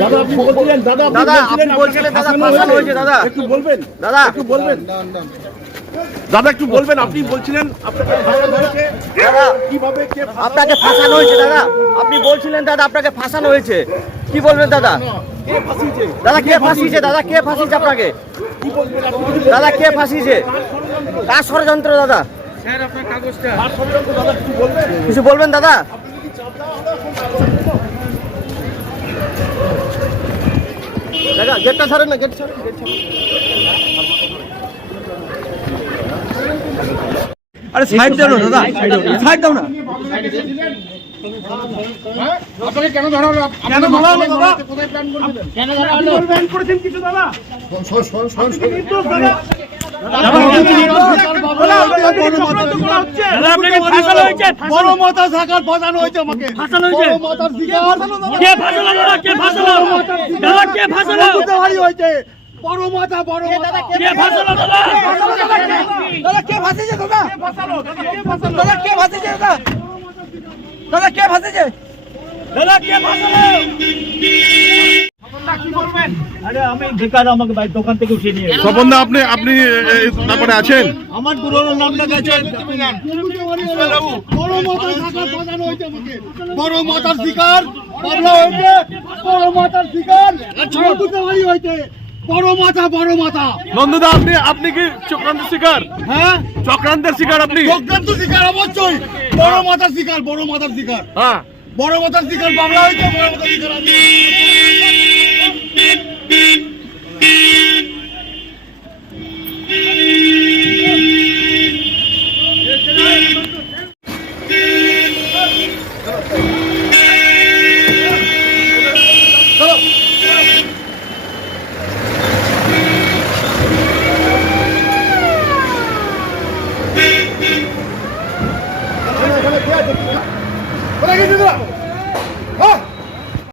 দাদা আপনি বলছিলেন দাদা দাদা, আপনি বলছিলেন, দাদা, ফাঁসানো হয়েছে, দাদা। একটু বলবেন? দাদা। একটু বলবেন? দাদা একটু বলবেন আপনি বলছিলেন আপনাকে ফাঁসানো হয়েছে। দাদা। কীভাবে আপনাকে ফাঁসানো হয়েছে দাদা। আপনি বলছিলেন দাদা আপনাকে ফাঁসানো হয়েছে। কি বলবেন দাদা? দাদা কে ফাঁসিয়েছে? দাদা কে ফাঁসিয়েছে আপনাকে? দাদা কে ফাঁসিয়েছে? কার ষড়যন্ত্র? দাদা? কিছু বলবেন? দাদা? দাদা গেটটা ছাড়েন না গেট ছাড়েন গেট ছাড়েন আরে সাইড দাও না দাদা। সাইড দাও। না। আপনাকে কেন ধরা হলো? কেন ধরা হলো দাদা? কোথায় প্ল্যান করছিলেন কেন ধরা হলো? প্ল্যান করেছেন কিছু দাদা? শোন শোন শোন শোন বড় মাথা বড় দাদা কে ফাঁসালো দাদা দাদা কে ফাঁসিয়েছে দাদা দাদা কে ফাঁসিয়েছে দাদা দাদা কে ফাঁসিয়েছে দাদা কে ফাঁসালো আরে আমি বেকার আমাকে ভাই দোকান থেকে উঠিয়ে নিয়ে স্বপন দা আপনি আপনি আছেন? আমার পুরোনো নামটা বড় আমাকে। বড় শিকার বড় শিকার বড় মাথা বড় মাথা নন্দদা আপনি আপনি কি চক্রান্তের শিকার? হ্যাঁ? চক্রান্তের শিকার আপনি? চক্রান্ত শিকার অবশ্যই। বড় মাথার শিকার বড় মাথার শিকার। হ্যাঁ। বড় মাথার শিকার বাংলা হয়েছে বড় মাথার শিকার গেছিস তোরা?